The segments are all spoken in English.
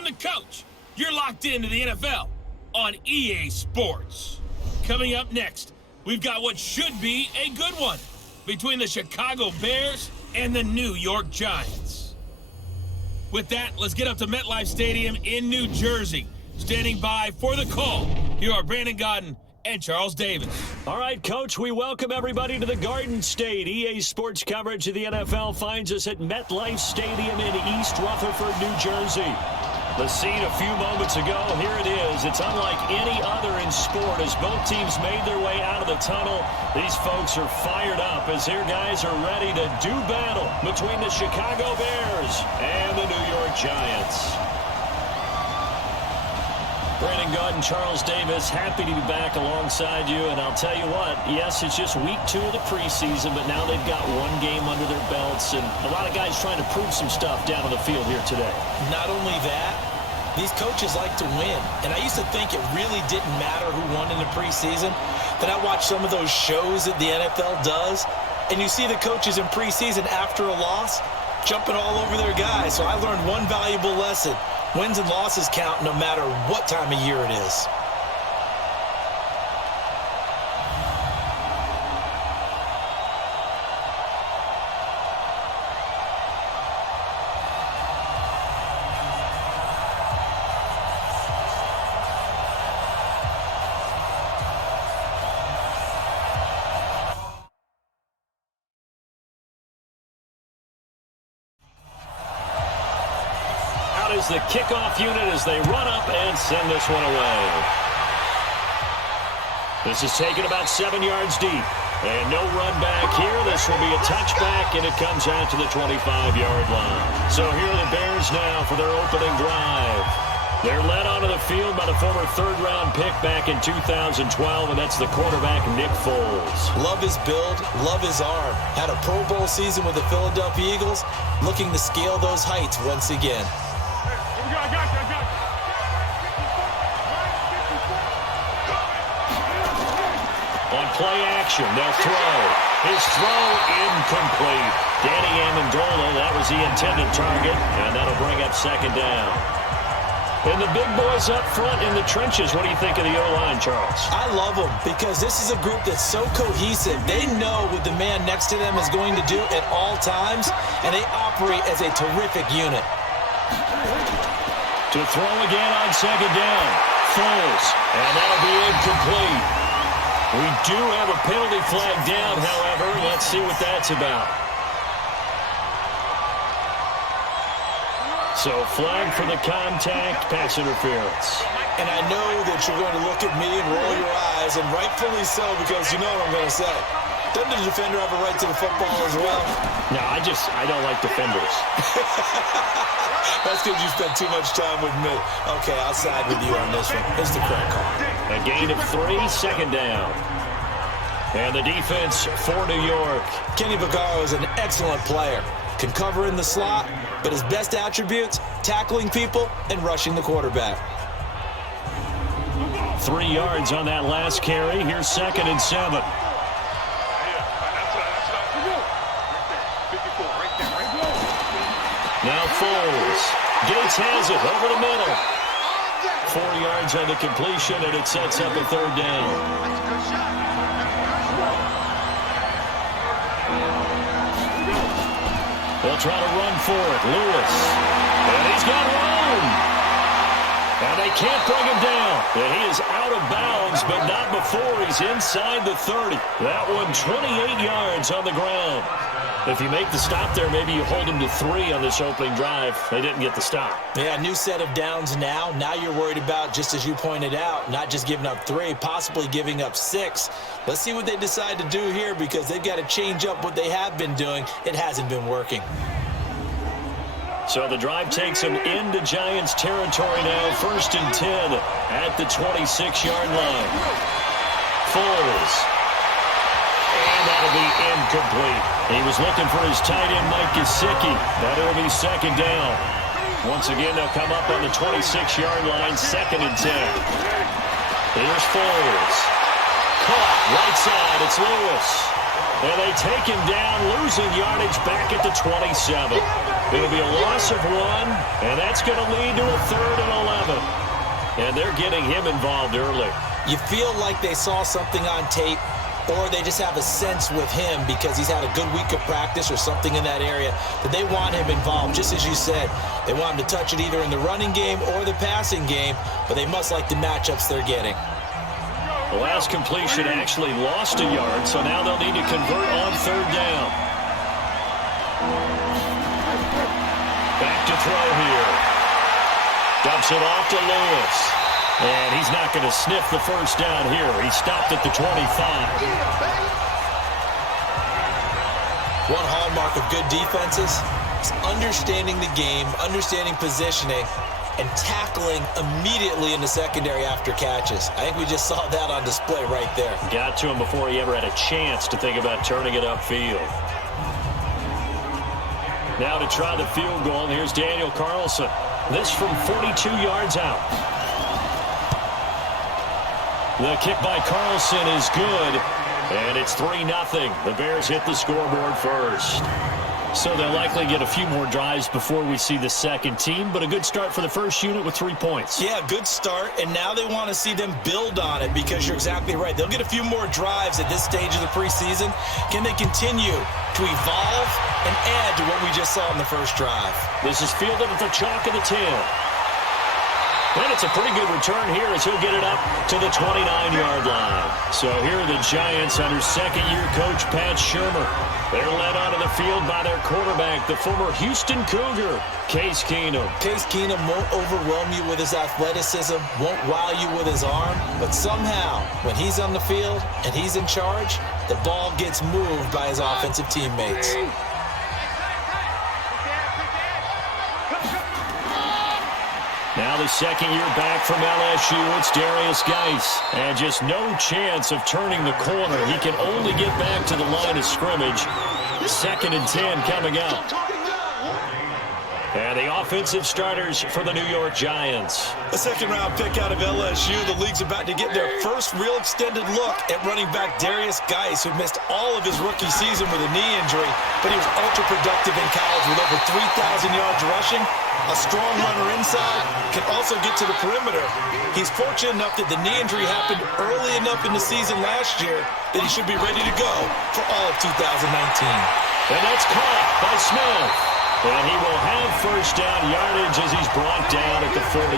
I'm the coach. You're locked into the NFL on EA Sports. Coming up next, we've got what should be a good one between the Chicago Bears and the New York Giants. With that, let's get up to MetLife Stadium in New Jersey. Standing by for the call, here are Brandon Gaudin and Charles Davis. All right, Coach, we welcome everybody to the Garden State. EA Sports coverage of the NFL finds us at MetLife Stadium in East Rutherford, New Jersey. The scene a few moments ago, here it is. It's unlike any other in sport as both teams made their way out of the tunnel. These folks are fired up as their guys are ready to do battle between the Chicago Bears and the New York Giants. Brandon Gaudin, Charles Davis, happy to be back alongside you. And I'll tell you what, yes, it's just week 2 of the preseason, but now they've got one game under their belts. And a lot of guys trying to prove some stuff down on the field here today. Not only that, these coaches like to win. And I used to think it really didn't matter who won in the preseason. Then I watched some of those shows that the NFL does, and you see the coaches in preseason after a loss jumping all over their guys. So I learned one valuable lesson. Wins and losses count no matter what time of year it is. Is the kickoff unit as they run up and send this one away. This is taken about 7 yards deep. And no run back here. This will be a touchback, and it comes out to the 25-yard line. So here are the Bears now for their opening drive. They're led onto the field by the former third-round pick back in 2012, and that's the quarterback, Nick Foles. Love his build, love his arm. Had a Pro Bowl season with the Philadelphia Eagles, looking to scale those heights once again. On play action, they'll throw. His throw incomplete. Danny Amendola, that was the intended target, and that'll bring up second down. And the big boys up front in the trenches, what do you think of the O-line, Charles? I love them because this is a group that's so cohesive. They know what the man next to them is going to do at all times, and they operate as a terrific unit. To throw again on second down. Foles, and that'll be incomplete. We do have a penalty flag down, however. Let's see what that's about. So, flag for the contact, pass interference. And I know that you're going to look at me and roll your eyes, and rightfully so, because you know what I'm going to say. Doesn't the defender have a right to the football as well? No, I don't like defenders. That's because you spent too much time with me. Okay, I'll side with you on this one. It's the correct call. A gain of 3, second down. And the defense for New York. Kenny Vaccaro is an excellent player. Can cover in the slot, but his best attributes, tackling people and rushing the quarterback. 3 yards on that last carry. Here's 2nd and 7. Now Foles. Gates has it over the middle. 4 yards on the completion, and it sets up a third down. They'll try to run for it. Lewis. And he's got room. And they can't bring him down. And he is out of bounds, but not before he's inside the 30. That one 28 yards on the ground. If you make the stop there, maybe you hold them to 3 on this opening drive. They didn't get the stop. Yeah, new set of downs now. Now you're worried about, just as you pointed out, not just giving up 3, possibly giving up 6. Let's see what they decide to do here because they've got to change up what they have been doing. It hasn't been working. So the drive takes them into Giants territory now. 1st and 10 at the 26-yard line. Foles. And that'll be incomplete. He was looking for his tight end, Mike Gesicki. That'll be second down. Once again, they'll come up on the 26-yard line, 2nd and 10. Here's Foles. Caught right side. It's Lewis. And they take him down, losing yardage back at the 27. It'll be a loss of 1, and that's going to lead to a 3rd and 11. And they're getting him involved early. You feel like they saw something on tape, or they just have a sense with him because he's had a good week of practice or something in that area that they want him involved. Just as you said, they want him to touch it either in the running game or the passing game, but they must like the matchups they're getting. The last completion actually lost a yard, so now they'll need to convert on 3rd down. Back to throw here. Dumps it off to Lewis. And he's not going to sniff the first down here. He stopped at the 25. One hallmark of good defenses is understanding the game, understanding positioning, and tackling immediately in the secondary after catches. I think we just saw that on display right there. Got to him before he ever had a chance to think about turning it upfield. Now to try the field goal, and here's Daniel Carlson. This from 42 yards out. The kick by Carlson is good, and it's 3-0. The Bears hit the scoreboard first. So they'll likely get a few more drives before we see the second team, but a good start for the first unit with 3 points. Yeah, good start, and now they want to see them build on it because you're exactly right. They'll get a few more drives at this stage of the preseason. Can they continue to evolve and add to what we just saw in the first drive? This is fielded at the chalk of the 10. And it's a pretty good return here as he'll get it up to the 29-yard line. So here are the Giants under second-year coach Pat Shurmur. They're led onto the field by their quarterback, the former Houston Cougar, Case Keenum. Case Keenum won't overwhelm you with his athleticism, won't wow you with his arm, but somehow, when he's on the field and he's in charge, the ball gets moved by his offensive teammates. Now the second year back from LSU, it's Darius Geis. And just no chance of turning the corner. He can only get back to the line of scrimmage. 2nd and 10 coming up. And the offensive starters for the New York Giants. A second-round pick out of LSU. The league's about to get their first real extended look at running back Darius Geis, who missed all of his rookie season with a knee injury, but he was ultra-productive in college with over 3,000 yards rushing. A strong runner inside, can also get to the perimeter. He's fortunate enough that the knee injury happened early enough in the season last year that he should be ready to go for all of 2019. And that's caught by Smith. And he will have first down yardage as he's brought down at the 41.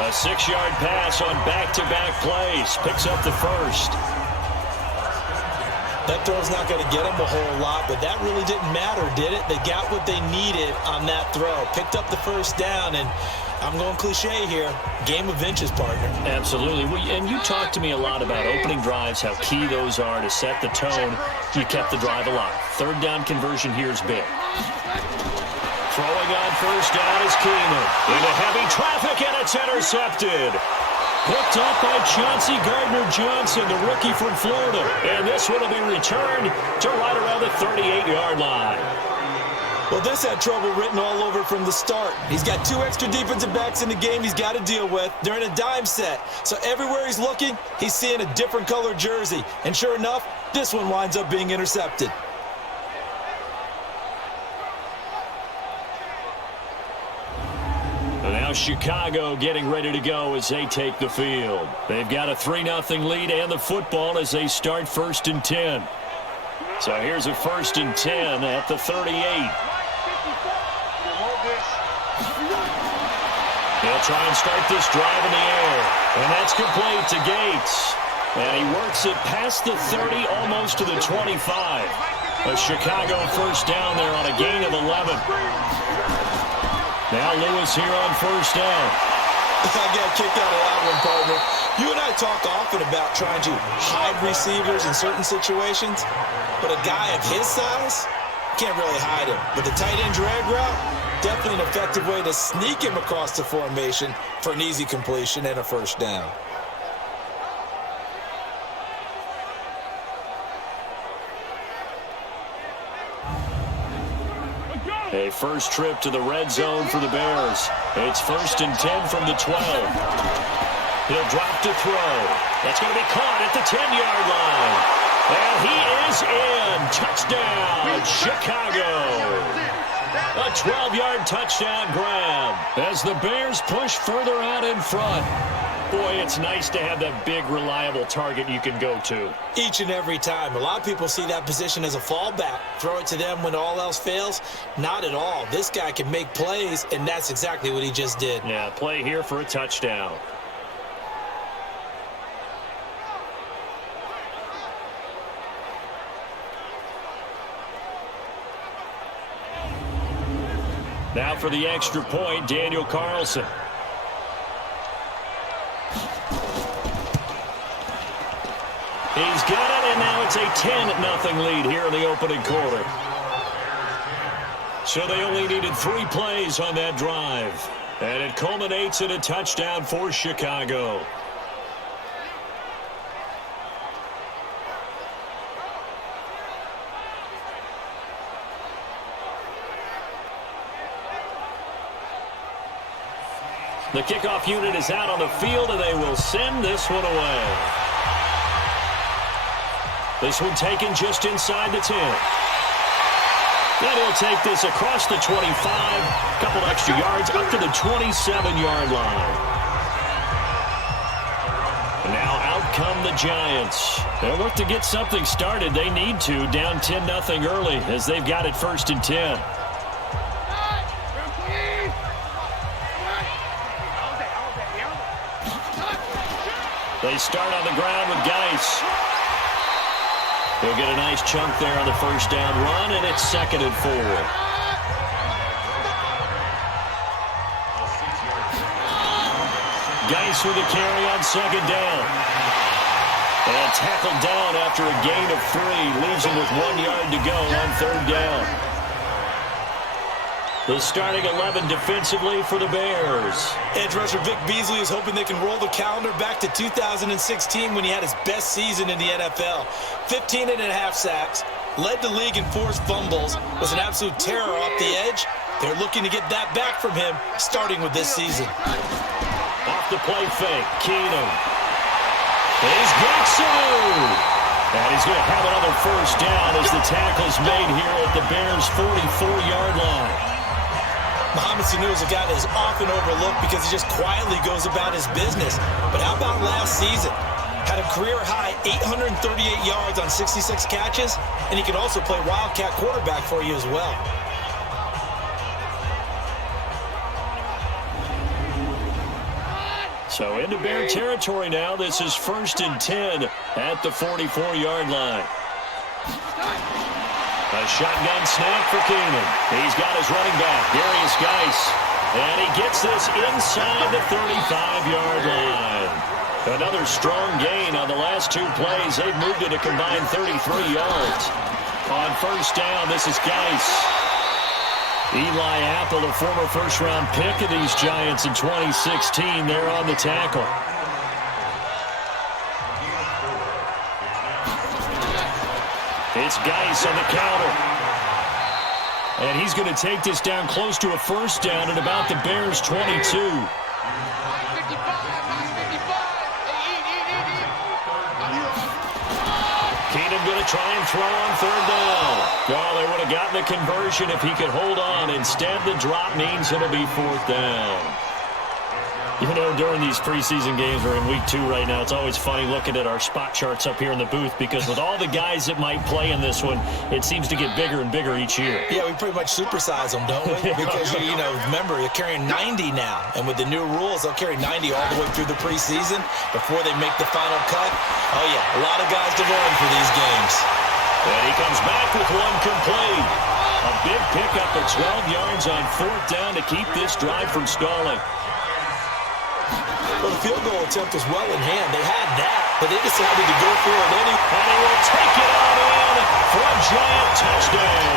A 6-yard pass on back-to-back plays. Picks up the first. That throw's not going to get them a whole lot, but that really didn't matter, did it? They got what they needed on that throw. Picked up the first down, and I'm going cliche here, game of inches, partner. Absolutely. And you talked to me a lot about opening drives, how key those are to set the tone. You kept the drive alive. 3rd down conversion here is big. Throwing on first down is Keenum. Into heavy traffic, and it's intercepted. Picked up by Chauncey Gardner-Johnson, the rookie from Florida. And this one will be returned to right around the 38-yard line. Well, this had trouble written all over from the start. He's got 2 extra defensive backs in the game he's got to deal with. They're in a dime set. So everywhere he's looking, he's seeing a different color jersey. And sure enough, this one winds up being intercepted. Now Chicago getting ready to go as they take the field. They've got a 3-0 lead and the football as they start 1st and 10. So here's a 1st and 10 at the 38. He'll try and start this drive in the air. And that's complete to Gates. And he works it past the 30, almost to the 25. A Chicago first down there on a gain of 11. Now Lewis here on first down. I got a kick out of that one, partner. You and I talk often about trying to hide receivers in certain situations, but a guy of his size can't really hide him. But the tight end drag route, definitely an effective way to sneak him across the formation for an easy completion and a first down. A first trip to the red zone for the Bears. It's 1st and 10 from the 12. He'll drop to throw. That's going to be caught at the 10-yard line. And he is in. Touchdown, Chicago. A 12-yard touchdown grab as the Bears push further out in front. Boy, it's nice to have that big, reliable target you can go to. Each and every time. A lot of people see that position as a fallback. Throw it to them when all else fails. Not at all. This guy can make plays, and that's exactly what he just did. Yeah, play here for a touchdown. Now for the extra point, Daniel Carlson. He's got it, and now it's a 10-0 lead here in the opening quarter. So they only needed 3 plays on that drive. And it culminates in a touchdown for Chicago. The kickoff unit is out on the field, and they will send this one away. This one taken just inside the 10. Then he'll take this across the 25, a couple extra yards up to the 27-yard line. And now out come the Giants. They'll look to get something started. They need to, down 10-0 early as they've got it 1st and 10. They start on the ground with Geis. He'll get a nice chunk there on the first down run, and it's 2nd and 4. Geis with a carry on 2nd down. And tackled down after a gain of 3. Leaves him with 1 yard to go on 3rd down. The starting 11 defensively for the Bears. Edge rusher Vic Beasley is hoping they can roll the calendar back to 2016 when he had his best season in the NFL. 15.5 sacks, led the league in forced fumbles, was an absolute terror off the edge. They're looking to get that back from him, starting with this season. Off the play fake, Keenum. He's got some. And he's going to have another first down as the tackle's made here at the Bears' 44-yard line. Mohamed Sanu is a guy that is often overlooked because he just quietly goes about his business. But how about last season? Had a career-high 838 yards on 66 catches, and he can also play wildcat quarterback for you as well. So into Bear territory now. This is 1st and 10 at the 44-yard line. A shotgun snap for Keenum. He's got his running back, Darius Geis. And he gets this inside the 35-yard line. Another strong gain on the last 2 plays. They've moved it a combined 33 yards. On 1st down, this is Geis. Eli Apple, a former first-round pick of these Giants in 2016. They're on the tackle. It's Geis on the counter. And he's going to take this down close to a first down at about the Bears' 22. Keenum going to try and throw on 3rd down. Oh, they would have gotten the conversion if he could hold on. Instead, the drop means it'll be 4th down. You know, during these preseason games, we're in week 2 right now, it's always funny looking at our spot charts up here in the booth because with all the guys that might play in this one, it seems to get bigger and bigger each year. Yeah, we pretty much supersize them, don't we? Because, you know, remember, you're carrying 90 now. And with the new rules, they'll carry 90 all the way through the preseason before they make the final cut. Oh, yeah, a lot of guys to learn for these games. And he comes back with one complete. A big pickup of 12 yards on 4th down to keep this drive from stalling. Well, the field goal attempt was well in hand. They had that, but they decided to go for it anyway. And he will take it out in for a Giant touchdown.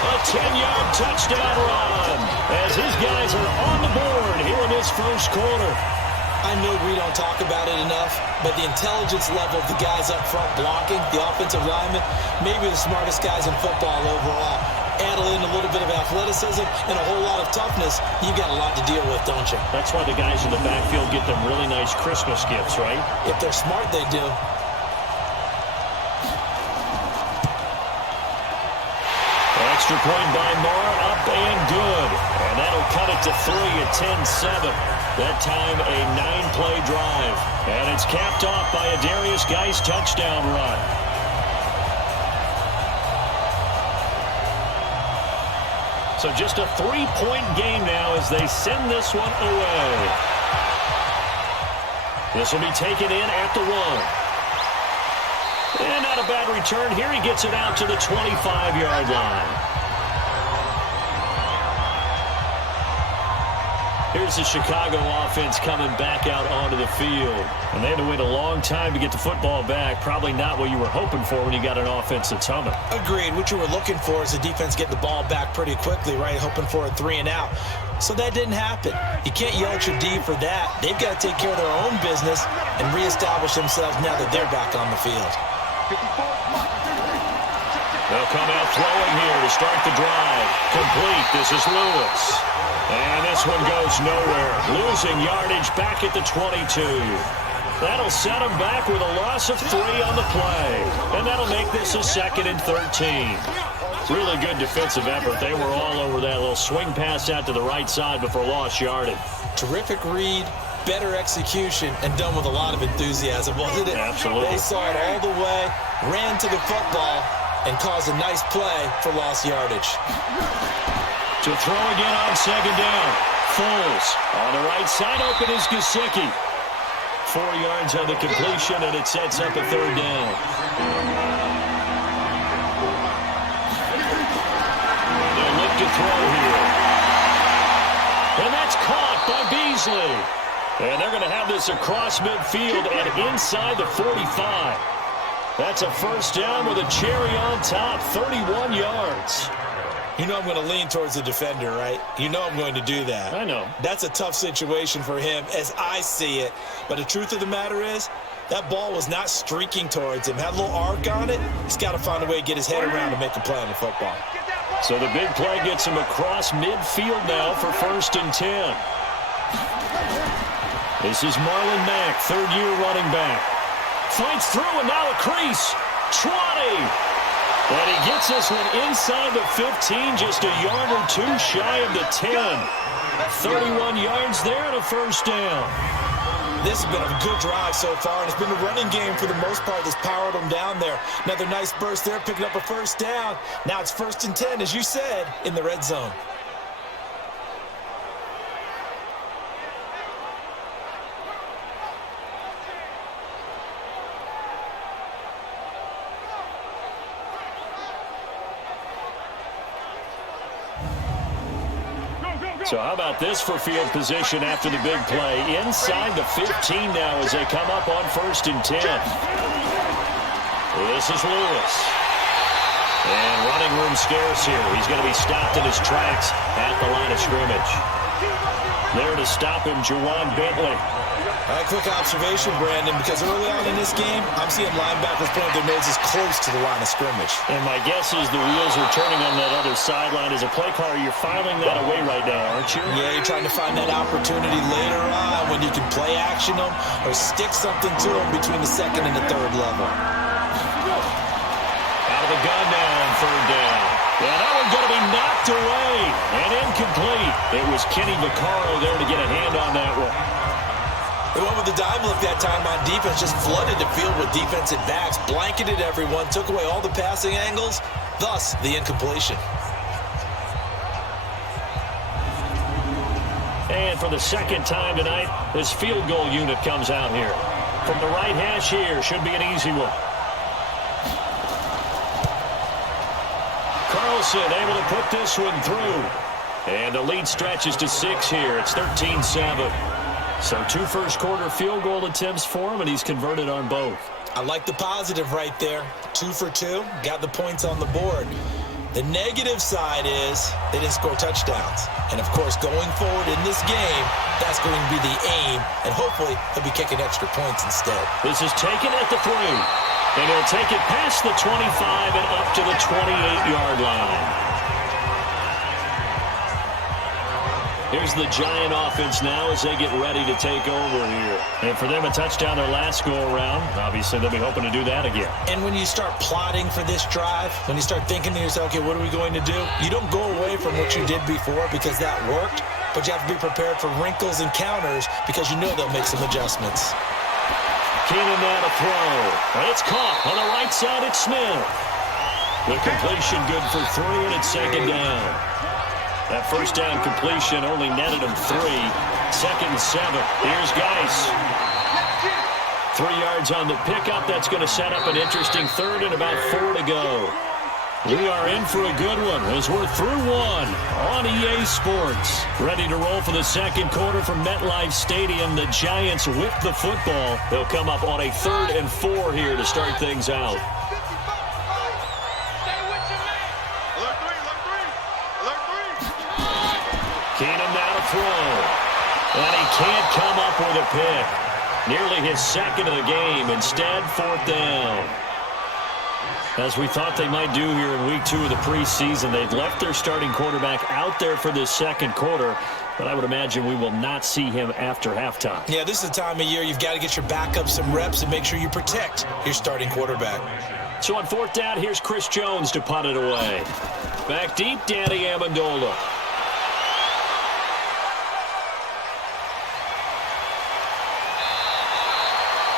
A 10-yard touchdown run as his guys are on the board here in this 1st quarter. I know we don't talk about it enough, but the intelligence level of the guys up front blocking, the offensive linemen, maybe the smartest guys in football overall. add in a little bit of athleticism and a whole lot of toughness, you've got a lot to deal with, don't you? That's why the guys in the backfield get them really nice Christmas gifts, right? If they're smart, they do. Extra point by Moore, up and good. And that'll cut it to 3 at 10-7. That time a 9-play drive. And it's capped off by a Darius Geis touchdown run. So just a 3-point game now as they send this one away. This will be taken in at the 1. And not a bad return here. He gets it out to the 25-yard line. Here's the Chicago offense coming back out onto the field. And they had to wait a long time to get the football back. Probably not what you were hoping for when you got an offense that's humming. Agreed. What you were looking for is the defense getting the ball back pretty quickly, right? Hoping for a 3 and out. So that didn't happen. You can't yell at your D for that. They've got to take care of their own business and reestablish themselves now that they're back on the field. They'll come out throwing here to start the drive. Complete. This is Lewis. And this one goes nowhere. Losing yardage back at the 22. That'll set him back with a loss of 3 on the play. And that'll make this a 2nd and 13. Really good defensive effort. They were all over that little swing pass out to the right side before lost yardage. Terrific read, better execution, and done with a lot of enthusiasm, wasn't it? Absolutely. They saw it all the way, ran to the football, and caused a nice play for lost yardage. To throw again on 2nd down. Foles on the right side. Open is Gesicki. 4 yards on the completion, and it sets up a 3rd down. They'll look to throw here. And that's caught by Beasley. And they're going to have this across midfield and inside the 45. That's a 1st down with a cherry on top, 31 yards. You know I'm going to lean towards the defender, right? You know I'm going to do that. I know. That's a tough situation for him as I see it. But the truth of the matter is, that ball was not streaking towards him. Had a little arc on it. He's got to find a way to get his head around to make a play on the football. So the big play gets him across midfield now for 1st and 10. This is Marlon Mack, 3rd-year running back. Fights through and now a crease. 20. And he gets this one inside the 15, just a yard or 2 shy of the 10. 31 yards there and a 1st down. This has been a good drive so far, and it's been a running game for the most part that's powered them down there. Another nice burst there, picking up a 1st down. Now it's 1st and 10, as you said, in the red zone. So how about this for field position after the big play? Inside the 15 now as they come up on 1st and 10. This is Lewis. And running room scarce here. He's going to be stopped in his tracks at the line of scrimmage. There to stop him, Juwan Bentley. Quick observation, Brandon, because early on in this game, I'm seeing linebackers putting their noses close to the line of scrimmage. And my guess is the wheels are turning on that other sideline. As a play caller, you're filing that away right now, aren't you? Yeah, you're trying to find that opportunity later on when you can play action them or stick something to them between the 2nd and the 3rd level. Out of the gun now on 3rd down. Yeah, that one's going to be knocked away and incomplete. It was Kenny Vaccaro there to get a hand on that one. They went with the dime look that time on defense, just flooded the field with defensive backs, blanketed everyone, took away all the passing angles, thus the incompletion. And for the 2nd time tonight, this field goal unit comes out here. From the right hash here, should be an easy one. Carlson able to put this one through. And the lead stretches to 6 here. It's 13-7. So 2 first-quarter field goal attempts for him, and he's converted on both. I like the positive right there. 2 for 2, got the points on the board. The negative side is they didn't score touchdowns. And, of course, going forward in this game, that's going to be the aim, and hopefully he'll be kicking extra points instead. This is taken at the 3, and he'll take it past the 25 and up to the 28-yard line. Here's the Giant offense now as they get ready to take over here. And for them, a touchdown their last go-around. Obviously, they'll be hoping to do that again. And when you start plotting for this drive, when you start thinking to yourself, okay, what are we going to do? You don't go away from what you did before because that worked, but you have to be prepared for wrinkles and counters because you know they'll make some adjustments. Keenan now to throw. And it's caught on the right side. It's Smith. The completion good for 3, and it's second down. That first down completion only netted him 3. Second and 7. Here's Geis. 3 yards on the pickup. That's going to set up an interesting third and about 4 to go. We are in for a good one as we're through one on EA Sports. Ready to roll for the second quarter from MetLife Stadium. The Giants with the football. They'll come up on a 3rd and 4 here to start things out. Keenan now to throw. And he can't come up with a pick. Nearly his second of the game. Instead, 4th down. As we thought they might do here in week 2 of the preseason, they've left their starting quarterback out there for this second quarter, but I would imagine we will not see him after halftime. Yeah, this is the time of year you've got to get your backup some reps and make sure you protect your starting quarterback. So on 4th down, here's Chris Jones to punt it away. Back deep, Danny Amendola.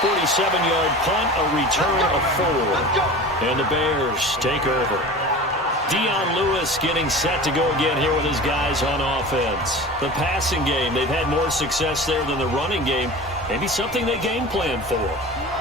47-yard punt, a return of 4. And the Bears take over. Dion Lewis getting set to go again here with his guys on offense. The passing game, they've had more success there than the running game. Maybe something they game plan for.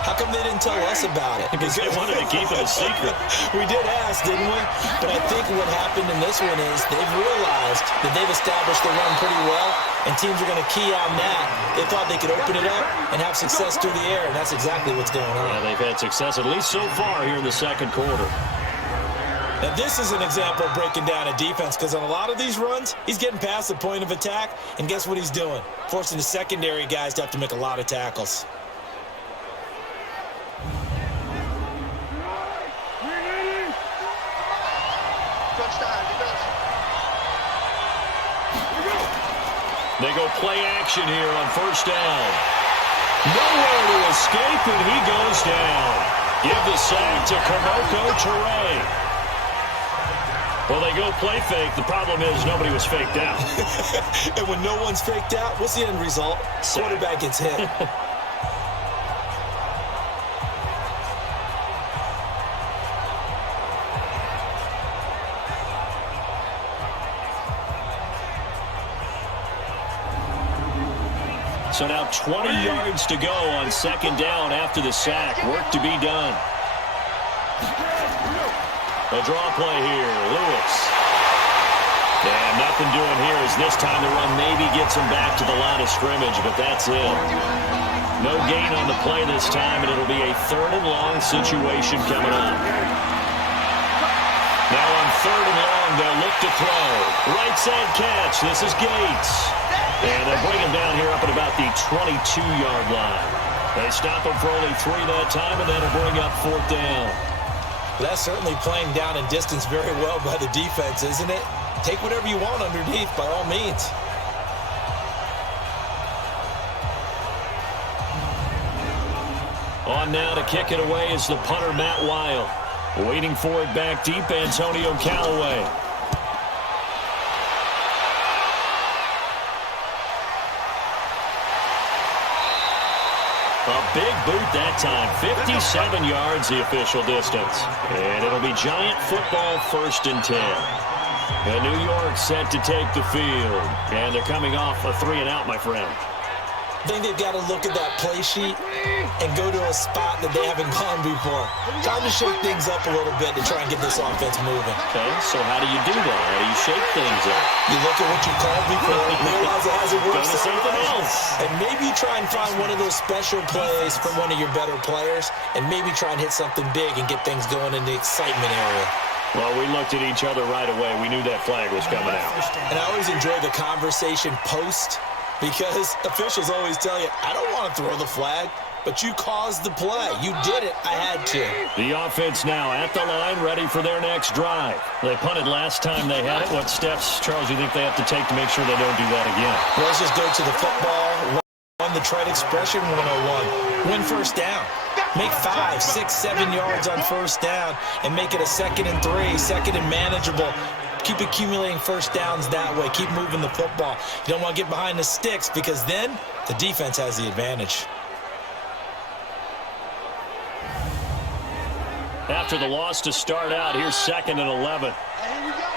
How come they didn't tell us about it? Because they wanted to keep it a secret. We did ask, didn't we? But I think what happened in this one is they've realized that they've established the run pretty well, and teams are going to key on that. They thought they could open it up and have success through the air, and that's exactly what's going on. Yeah, they've had success, at least so far here in the second quarter. Now, this is an example of breaking down a defense because on a lot of these runs, he's getting past the point of attack, and guess what he's doing? Forcing the secondary guys to have to make a lot of tackles. They go play action here on 1st down. Nowhere to escape, and he goes down. Give the sack to Kamoko Toure. Well, they go play fake. The problem is nobody was faked out. And when no one's faked out, what's the end result? Quarterback gets hit. So now 20 yards to go on 2nd down after the sack. Work to be done. A draw play here. Lewis. And nothing doing here as this time the run maybe gets him back to the line of scrimmage, but that's it. No gain on the play this time, and it'll be a 3rd and long situation coming up. Now on 3rd and long, they'll look to throw. Right side catch. This is Gates. And they'll bring him down here up at about the 22-yard line. They stop him for only 3 that time, and that'll bring up 4th down. Well, that's certainly playing down in distance very well by the defense, isn't it? Take whatever you want underneath, by all means. On now to kick it away is the punter, Matt Weil. Waiting for it back deep, Antonio Callaway. A big boot that time. 57 yards the official distance. And it'll be Giant football 1st and 10. And New York set to take the field. And they're coming off a 3 and out, my friend. I think they've got to look at that play sheet and go to a spot that they haven't gone before. Time to shake things up a little bit to try and get this offense moving. Okay, so how do you do that? How do you shake things up? You look at what you called before, realize it hasn't worked. Go to something else. And maybe you try and find one of those special plays from one of your better players, and maybe try and hit something big and get things going in the excitement area. Well, we looked at each other right away. We knew that flag was coming out. And I always enjoy the conversation post, because officials always tell you, I don't want to throw the flag. but you caused the play. You did it. I had to. The offense now at the line, ready for their next drive. They punted last time they had it. What steps, Charles, do you think they have to take to make sure they don't do that again? Well, let's just go to the football. Run the trade expression 101. Win first down. Make 5, 6, 7 yards on first down and make it a 2nd and 3, 2nd and manageable. Keep accumulating first downs that way. Keep moving the football. You don't want to get behind the sticks because then the defense has the advantage. After the loss to start out, here's 2nd and 11. Here we go.